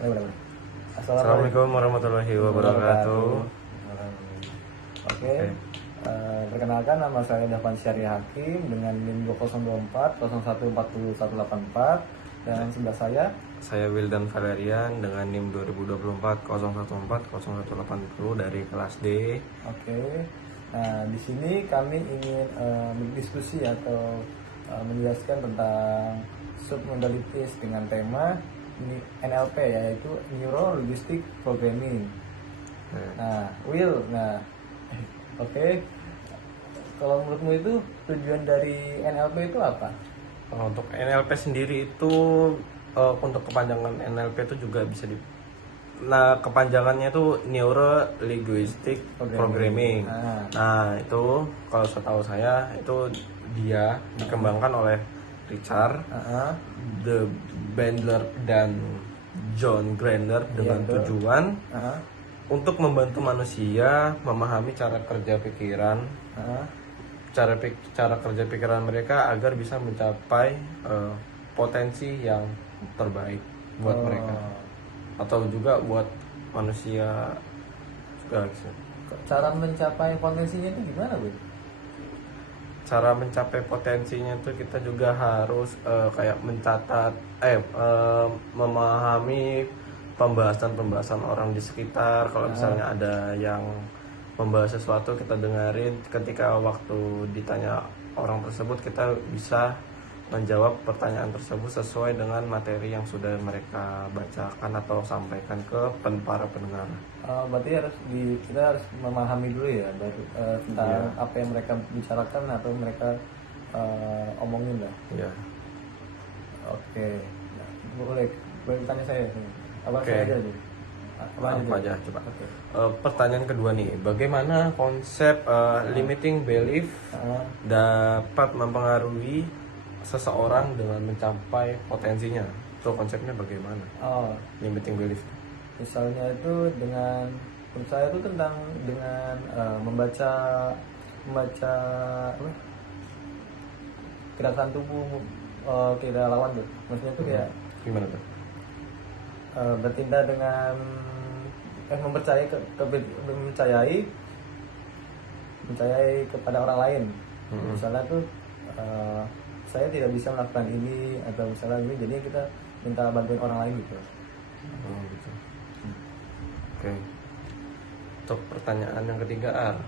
Boleh. Assalamualaikum warahmatullahi wabarakatuh. Oke. Perkenalkan, nama saya Dafan Syari Hakim dengan NIM 2024 0140 dan sebelah Saya Wildan Valerian dengan NIM 2024 0140 0180 dari kelas D. Oke. Nah, di sini kami ingin berdiskusi atau menjelaskan tentang submodalities dengan tema NLP, yaitu Neuro Linguistic Programming. Nah, oke. Kalau menurutmu itu tujuan dari NLP itu apa? Untuk NLP sendiri itu untuk kepanjangan NLP itu juga bisa kepanjangannya itu Neuro Linguistic Programming. Nah, itu kalau setahu saya itu dia dikembangkan oleh Richard de Bandler dan John Grinder dengan tujuan untuk membantu manusia memahami cara kerja pikiran, cara kerja pikiran mereka agar bisa mencapai potensi yang terbaik buat mereka atau juga buat manusia juga. Cara mencapai potensinya itu gimana, Bu? Cara mencapai potensinya itu kita juga harus kayak mencatat, memahami pembahasan orang di sekitar. Kalau misalnya ada yang membahas sesuatu, kita dengerin. Ketika waktu ditanya orang tersebut, kita bisa menjawab pertanyaan tersebut sesuai dengan materi yang sudah mereka bacakan atau sampaikan ke para pendengar. Berarti kita harus memahami dulu ya tentang apa yang mereka bicarakan atau mereka omongin lah. Iya. Oke. Nah, boleh tanya saya. Apa saja nih? Apa aja coba. Pertanyaan kedua nih, bagaimana konsep limiting belief dapat mempengaruhi seseorang dengan mencapai potensinya? So konsepnya bagaimana? Limiting belief. Misalnya itu menurut saya itu tentang dengan membaca apa? Gerakan tubuh kita lawan tuh. Maksudnya tuh kayak gimana tuh? Bertindak dengan mempercayai kepada orang lain. Misalnya tuh saya tidak bisa melakukan ini atau misalnya ini, jadi kita minta bantuan orang lain gitu. Gitu. Oke. Untuk pertanyaan yang ketiga,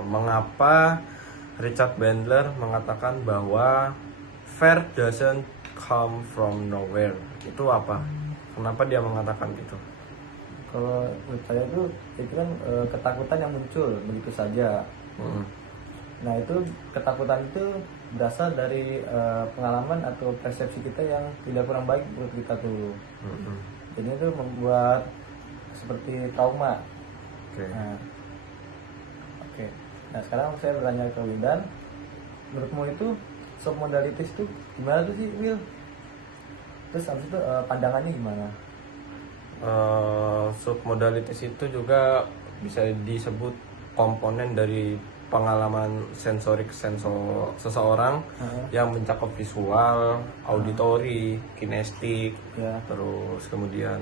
mengapa Richard Bandler mengatakan bahwa fear doesn't come from nowhere? Itu apa? Kenapa dia mengatakan itu? Kalau menurut saya itu kan ketakutan yang muncul begitu saja. Nah, itu ketakutan itu berasal dari pengalaman atau persepsi kita yang tidak kurang baik menurut kita tuh. Jadi itu membuat seperti trauma. Nah, sekarang saya bertanya ke Wildan, menurutmu itu submodalities itu gimana tuh sih, Will? Terus habis itu pandangannya gimana? Submodalities itu juga bisa disebut komponen dari pengalaman sensorik seseorang yang mencakup visual, auditori, kinestik, terus kemudian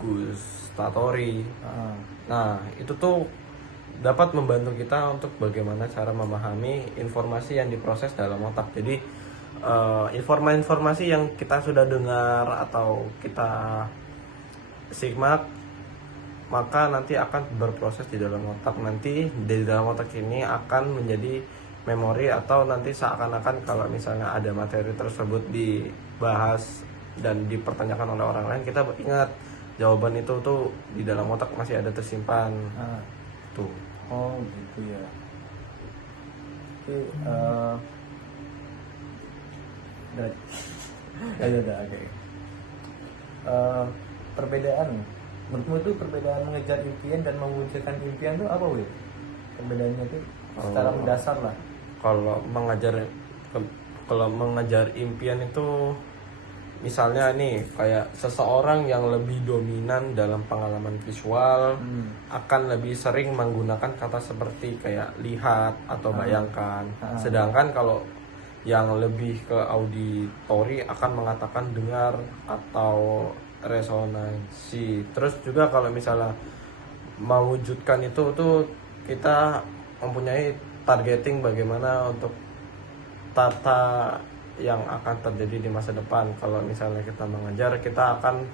gustatory. Nah, itu tuh dapat membantu kita untuk bagaimana cara memahami informasi yang diproses dalam otak. Jadi informasi yang kita sudah dengar atau kita simak, maka nanti akan berproses di dalam otak. Nanti di dalam otak ini akan menjadi memori, atau nanti seakan-akan kalau misalnya ada materi tersebut dibahas dan dipertanyakan oleh orang lain, kita ingat jawaban itu tuh di dalam otak masih ada tersimpan. Tuh. Oh gitu ya. Oke. Perbedaan, menurutmu itu perbedaan mengejar impian dan mewujudkan impian itu apa, Wil? Perbedaannya itu secara mendasar lah. Kalau mengejar impian itu misalnya nih kayak seseorang yang lebih dominan dalam pengalaman visual akan lebih sering menggunakan kata seperti kayak lihat atau bayangkan. Sedangkan kalau yang lebih ke auditori akan mengatakan dengar atau resonansi. Terus juga kalau misalnya mewujudkan itu tuh kita mempunyai targeting bagaimana untuk tata yang akan terjadi di masa depan. Kalau misalnya kita mengajar, kita akan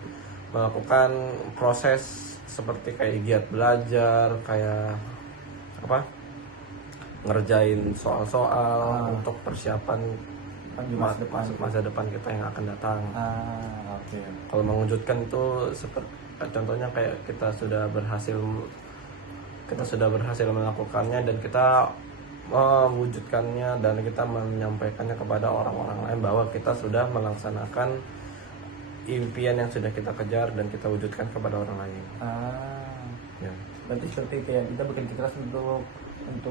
melakukan proses seperti kayak giat belajar, kayak apa, ngerjain soal-soal untuk persiapan Di masa depan kita yang akan datang. Oke. Kalau mewujudkan itu seperti contohnya kayak kita sudah berhasil melakukannya dan kita mewujudkannya dan kita menyampaikannya kepada orang-orang lain bahwa kita sudah melaksanakan impian yang sudah kita kejar dan kita wujudkan kepada orang lain. Ya. Berarti seperti kayak kita bekerja keras untuk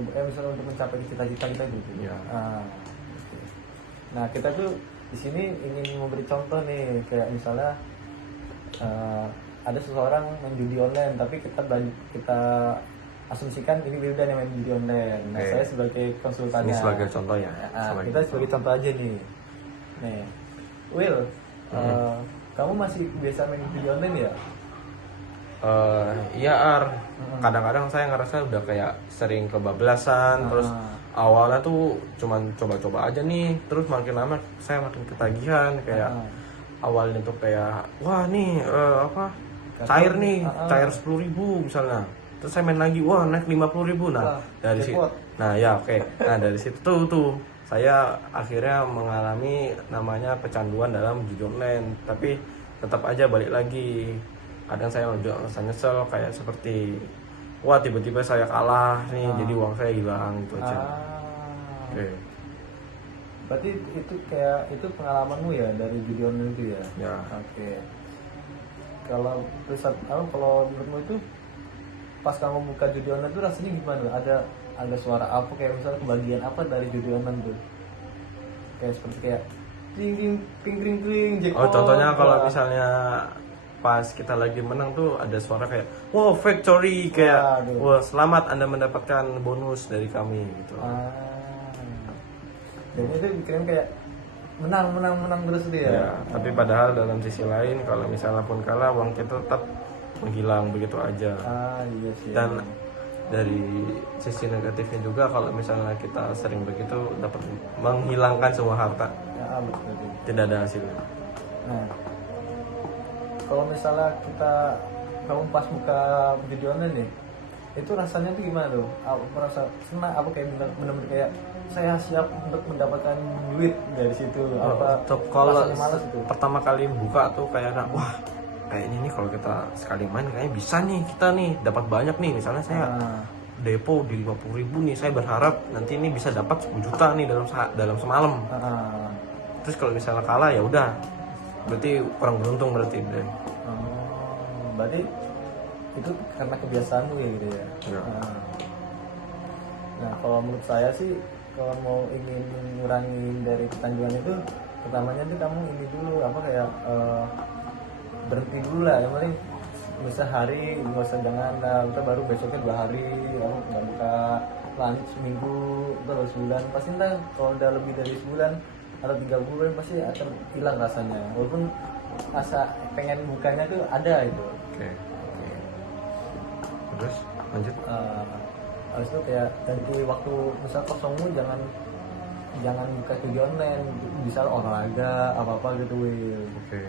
misalnya untuk mencapai cita-cita kita gitu. Ya. Oke. Nah, kita tuh di sini ingin memberi contoh nih, kayak misalnya ada seseorang main judi online, tapi kita asumsikan ini Wildan yang main judi online. Nah, saya sebagai konsultannya. Ini sebagai contoh ya. Kita sebagai contoh aja nih. Nih, Will, kamu masih biasa main judi online ya? Iya kadang-kadang saya ngerasa udah kayak sering kebablasan, terus awalnya tuh cuman coba-coba aja nih, terus makin lama saya makin ketagihan, kayak awalnya tuh kayak wah nih cair nih, cair 10.000 misalnya, terus saya main lagi wah naik 50.000. Nah dari situ, dari situ tuh saya akhirnya mengalami namanya kecanduan dalam judi online, tapi tetap aja balik lagi. Kadang saya juga ngerasa nyesel, kayak seperti wah tiba-tiba saya kalah nih, jadi uang saya hilang gitu aja. Oke. Berarti itu pengalamanmu ya dari judi online itu ya? Ya. Oke. Kalau menurutmu itu pas kamu buka judi online itu rasanya gimana? Ada suara apa, kayak misalnya kebagian apa dari judi online tuh? Kayak seperti kayak ting jackpot. Contohnya kalau misalnya pas kita lagi menang tuh ada suara kayak wow victory, kayak wah selamat Anda mendapatkan bonus dari kami gitu. Dan itu keren kayak menang terus dia. Ya, tapi padahal dalam sisi lain kalau misalnya pun kalah uang kita tetap menghilang begitu aja. Iya sih. Dan dari sisi negatifnya juga kalau misalnya kita sering begitu dapat menghilangkan semua harta. Betul. Tidak ada hasilnya. Nah, kalau misalnya kamu pas buka judi online nih, itu rasanya tuh gimana tuh? Merasa senang apa kayak benar-benar kayak saya siap untuk mendapatkan duit dari situ? Kalau pertama kali buka tuh kayak wah kayaknya nih kalau kita sekali main kayaknya bisa nih kita nih dapat banyak nih. Misalnya saya depo di 50.000 nih, saya berharap nanti ini bisa dapat 10 juta nih dalam semalam. Terus kalau misalnya kalah ya udah, berarti kurang beruntung berarti. Berarti itu karena kebiasaanmu ya gitu ya. Nah kalau menurut saya sih, kalau mau ingin mengurangi dari kecanduan itu, pertamanya tuh kamu ini dulu berhenti dulu lah. Yang penting bisa hari, nggak usah kita baru besoknya 2 hari, kamu nggak buka lanjut seminggu, baru sebulan, pasti ntar kalau udah lebih dari sebulan atau 3 bulan pasti akan hilang rasanya, walaupun rasa pengen bukanya tuh ada itu. Oke. Terus lanjut. Habis itu kayak ganti waktu, misal kosongmu jangan buka judi online, bisa olahraga apa gitu Will. Oke.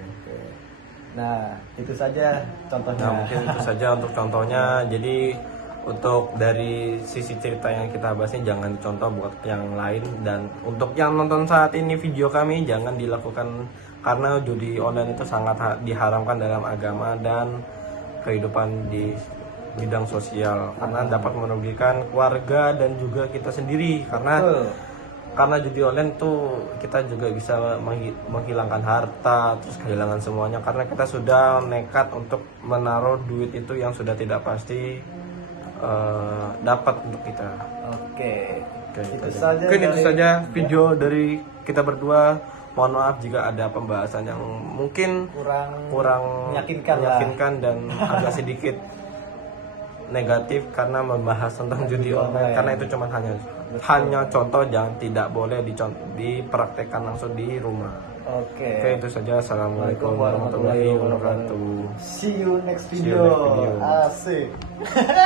Nah itu saja contohnya. Nah mungkin itu saja untuk contohnya. Jadi untuk dari sisi cerita yang kita bahas ini jangan dicontoh buat yang lain, dan untuk yang nonton saat ini video kami jangan dilakukan karena judi online itu sangat diharamkan dalam agama dan kehidupan di bidang sosial, karena dapat merugikan keluarga dan juga kita sendiri, karena judi online tuh kita juga bisa menghilangkan harta, terus kehilangan semuanya karena kita sudah nekat untuk menaruh duit itu yang sudah tidak pasti dapat untuk kita. Oke. Mungkin itu saja video dari kita berdua. Mohon maaf jika ada pembahasan yang mungkin kurang meyakinkan dan agak sedikit negatif karena membahas tentang judi online, karena itu cuma hanya contoh, jangan, tidak boleh dipraktekkan langsung di rumah. Oke. Oke, itu saja. Assalamualaikum warahmatullahi wabarakatuh. See you next See you video. next video. Asik.